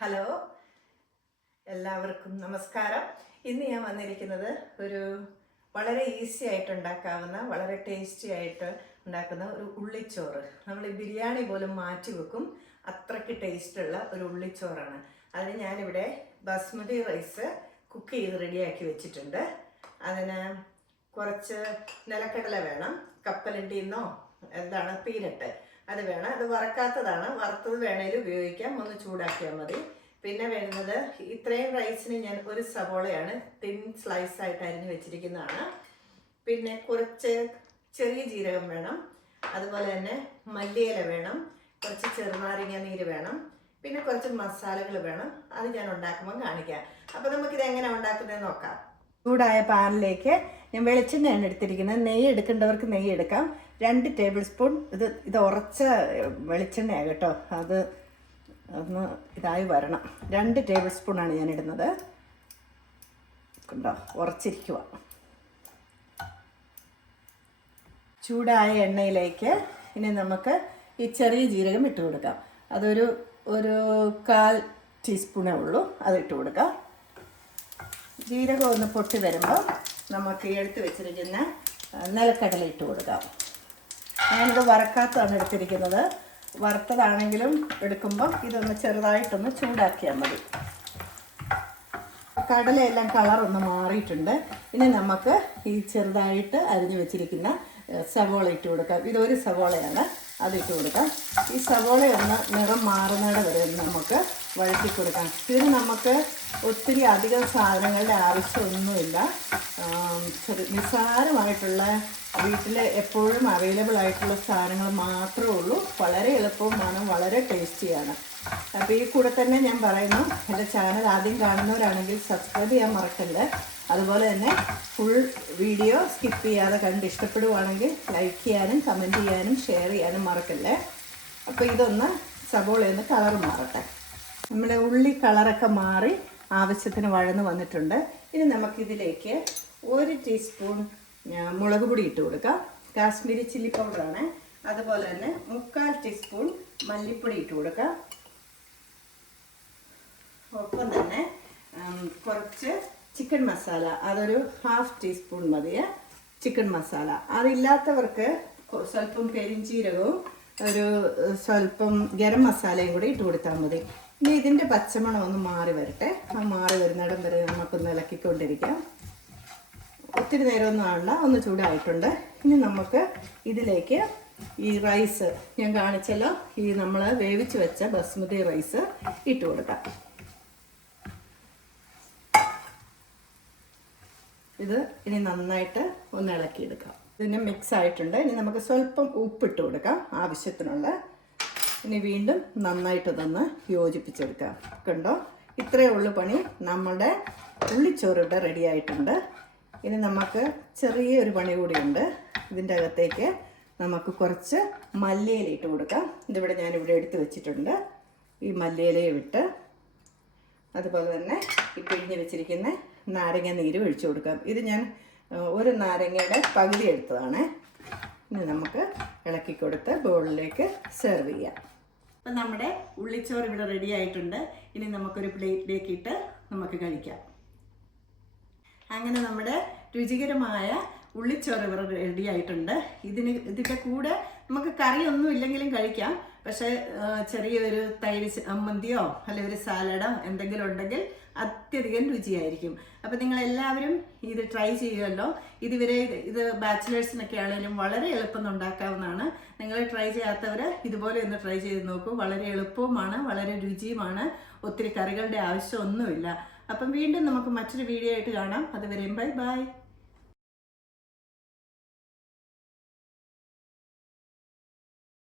Hello. എല്ലാവർക്കും നമസ്കാരം. ഇന്ന് ഞാൻ വന്നിരിക്കുന്നത് ഒരു വളരെ ഈസി ആയിട്ട് ഉണ്ടാക്കാവുന്ന വളരെ ടേസ്റ്റി ആയിട്ട് ഉണ്ടാക്കുന്ന ഒരു ഉള്ളിച്ചോറ്. നമ്മൾ ബിരിയാണി പോലും മാറ്റി വെക്കും. അത്രയ്ക്ക് ടേസ്റ്റുള്ള ഒരു ഉള്ളിച്ചോറാണ്. അതിന് ഞാനിവിടെ ബസ്മതി റൈസ് കുക്ക് ചെയ്ത് റെഡിയാക്കി വെച്ചിട്ടുണ്ട്. അതിന് കുറച്ച് നിലക്കടല വേണം. കപ്പലണ്ടിന്നോ എന്താണ് പീനട്ട് അത് വേണം. അത് വറക്കാത്തതാണ്. വറുത്തത് വേണേലും ഉപയോഗിക്കാം. ഒന്ന് ചൂടാക്കിയാൽ മതി. പിന്നെ വേണ്ടത് ഇത്രയും റൈസിന് ഞാൻ ഒരു സവോളയാണ് തിൻ സ്ലൈസ് ആയിട്ട് അരിഞ്ഞ് വെച്ചിരിക്കുന്നതാണ്. പിന്നെ കുറച്ച് ചെറിയ ജീരകം വേണം. അതുപോലെ തന്നെ മല്ലിയില വേണം. കുറച്ച് ചെറുനാരങ്ങ നീര് വേണം. പിന്നെ കുറച്ച് മസാലകൾ വേണം. അത് ഞാൻ ഉണ്ടാക്കുമ്പോൾ കാണിക്കാം. അപ്പോൾ നമുക്കിത് എങ്ങനെ ഉണ്ടാക്കുന്നത് നോക്കാം. ചൂടായ പാനിലേക്ക് ഞാൻ വെളിച്ചെണ്ണയാണ് എടുത്തിരിക്കുന്നത്. നെയ്യ് എടുക്കേണ്ടവർക്ക് നെയ്യ് എടുക്കാം. രണ്ട് ടേബിൾ സ്പൂൺ ഇത് ഇത് ഉറച്ച വെളിച്ചെണ്ണയാണ് കേട്ടോ. അത് ഒന്ന് ഇതായി വരണം. രണ്ട് ടേബിൾ സ്പൂണാണ് ഞാൻ ഇടുന്നത് കണ്ടോ? ഉറച്ചിരിക്കുക ചൂടായ എണ്ണയിലേക്ക് ഇനി നമുക്ക് ഈ ചെറിയ ജീരകം ഇട്ട് കൊടുക്കാം. അതൊരു ഒരു കാൽ ടീസ്പൂണേ ഉള്ളൂ. അത് ഇട്ട് കൊടുക്കാം. ജീരകം ഒന്ന് പൊട്ടി വരുമ്പോൾ നമുക്ക് എടുത്ത് വെച്ചിരിക്കുന്ന നിലക്കടല ഇട്ട് കൊടുക്കാം. ഞാനിത് വറക്കാത്തതാണ് എടുത്തിരിക്കുന്നത്. വറുത്തതാണെങ്കിലും എടുക്കുമ്പോൾ ഇതൊന്ന് ചെറുതായിട്ടൊന്ന് ചൂടാക്കിയാൽ മതി. കടലയെല്ലാം കളറൊന്ന് മാറിയിട്ടുണ്ട്. ഇനി നമുക്ക് ഈ ചെറുതായിട്ട് അരിഞ്ഞു വെച്ചിരിക്കുന്ന സവോള ഇട്ട് കൊടുക്കാം. ഇതൊരു സവോളയാണ്. അത് ഇട്ട് കൊടുക്കാം. ഈ സവോള ഒന്ന് നിറം മാറുന്നത് വരെ നമുക്ക് വഴറ്റി കൊടുക്കാം. ഇതിന് നമുക്ക് ഒത്തിരി അധികം സാധനങ്ങളുടെ ആവശ്യമൊന്നുമില്ല. നിസ്സാരമായിട്ടുള്ള വീട്ടിൽ എപ്പോഴും അവൈലബിൾ ആയിട്ടുള്ള സാധനങ്ങൾ മാത്രമേ ഉള്ളൂ. വളരെ എളുപ്പവുമാണ് വളരെ ടേസ്റ്റിയാണ്. അപ്പോൾ ഈ കൂടെ തന്നെ ഞാൻ പറയുന്നു. എന്റെ ചാനൽ ആദ്യം കാണുന്നവരാണെങ്കിൽ സബ്സ്ക്രൈബ് ചെയ്യാൻ മറക്കല്ലേ? അതുപോലെ തന്നെ ഫുൾ വീഡിയോ സ്കിപ്പ് ചെയ്യാതെ കണ്ട് ഇഷ്ടപ്പെടുവാണെങ്കിൽ ലൈക്ക് ചെയ്യാനും കമന്റ് ചെയ്യാനും ഷെയർ ചെയ്യാനും മറക്കല്ലേ? അപ്പോൾ ഇതൊന്ന് സബോളയൊന്ന് കളർ മാറട്ടെ. നമ്മുടെ ഉള്ളി കളറൊക്കെ മാറി ആവശ്യത്തിന് വഴന്ന് വന്നിട്ടുണ്ട്. ഇനി നമുക്കിതിലേക്ക് ഒരു ടീസ്പൂൺ മുളക് പൊടി ഇട്ട് കൊടുക്കാം. കാശ്മീരി ചില്ലി പൗഡറാണ് അതുപോലെ തന്നെ മുക്കാൽ ടീസ്പൂൺ മല്ലിപ്പൊടി ഇട്ട് കൊടുക്കാം. ഒപ്പം തന്നെ കുറച്ച് ചിക്കൻ മസാല അതൊരു ഹാഫ് ടീസ്പൂൺ മതിയെ. ചിക്കൻ മസാല. അതില്ലാത്തവർക്ക് സ്വല്പം പെരിഞ്ചീരകവും ഒരു സ്വല്പം ഗരം മസാലയും കൂടി ഇട്ട് കൊടുത്താൽ മതി. ഇനി ഇതിന്റെ പച്ചമണം ഒന്ന് മാറി വരട്ടെ. ആ മാറി വരുന്നിടം വരെ നമുക്കൊന്ന് ഇളക്കിക്കൊണ്ടിരിക്കാം. ഒത്തിരി നേരമൊന്നും ആണല്ല ഒന്ന് ചൂടായിട്ടുണ്ട്. ഇനി നമുക്ക് ഇതിലേക്ക് ഈ റൈസ് ഞാൻ കാണിച്ചല്ലോ. ഈ നമ്മൾ വേവിച്ച് വെച്ച ബസ്മതി റൈസ് ഇട്ട് കൊടുക്കാം. ഇത് ഇനി നന്നായിട്ട് ഒന്ന് ഇളക്കിയെടുക്കാം. ഇതിന് മിക്സ് ആയിട്ടുണ്ട്. ഇനി നമുക്ക് സ്വല്പം ഉപ്പിട്ട് കൊടുക്കാം ആവശ്യത്തിനുള്ള. ഇനി വീണ്ടും നന്നായിട്ട് ഇതൊന്ന് യോജിപ്പിച്ചെടുക്കാം. കണ്ടോ? ഇത്രയേ ഉള്ളു പണി. നമ്മുടെ ഉള്ളിച്ചോറിവിടെ റെഡി ആയിട്ടുണ്ട്. ഇനി നമുക്ക് ചെറിയൊരു പണി കൂടിയുണ്ട്. ഇതിന്റെ അകത്തേക്ക് നമുക്ക് കുറച്ച് മല്ലിയില ഇട്ട് കൊടുക്കാം. ഇതിവിടെ ഞാനിവിടെ എടുത്ത് വെച്ചിട്ടുണ്ട്. ഈ മല്ലിയിലയെ വിട്ട് അതുപോലെ തന്നെ ഈ പിഴിഞ്ഞ് വെച്ചിരിക്കുന്ന നാരങ്ങ നീര് ഒഴിച്ചു കൊടുക്കാം. ഇത് ഞാൻ ഒരു നാരങ്ങയുടെ പകുതി എടുത്തതാണ്. ഇനി നമുക്ക് ഇളക്കി കൊടുത്ത് ബോളിലേക്ക് സെർവ് ചെയ്യാം. അപ്പം നമ്മുടെ ഉള്ളിച്ചോറ് ഇവിടെ റെഡി ആയിട്ടുണ്ട്. ഇനി നമുക്കൊരു പ്ലേറ്റിലേക്ക് ഇട്ട് നമുക്ക് കഴിക്കാം. അങ്ങനെ നമ്മുടെ രുചികരമായ ഉള്ളിച്ചോറ് ഇവിടെ റെഡി ആയിട്ടുണ്ട്. ഇതിന് ഇതിന്റെ കൂടെ നമുക്ക് കറിയൊന്നും ഇല്ലെങ്കിലും കഴിക്കാം. പക്ഷേ ചെറിയൊരു തൈര് മന്തിയോ അല്ലെങ്കിൽ ഒരു സാലഡോ എന്തെങ്കിലും ഉണ്ടെങ്കിൽ അത്യധികം രുചിയായിരിക്കും. അപ്പോൾ നിങ്ങൾ എല്ലാവരും ഇത് ട്രൈ ചെയ്യുമല്ലോ. ഇതുവരെ ഇത് ഇത് ബാച്ചിലേഴ്സിനൊക്കെ ആണെങ്കിലും വളരെ എളുപ്പം ഉണ്ടാക്കാവുന്നതാണ്. നിങ്ങൾ ട്രൈ ചെയ്യാത്തവർ ഇതുപോലെ ഒന്ന് ട്രൈ ചെയ്ത് നോക്കൂ. വളരെ എളുപ്പവുമാണ് വളരെ രുചിയുമാണ്. ഒത്തിരി കറികളുടെ ആവശ്യമൊന്നുമില്ല. അപ്പം വീണ്ടും നമുക്ക് മറ്റൊരു വീഡിയോ ആയിട്ട് കാണാം. അതുവരെയും ബൈ ബൈ.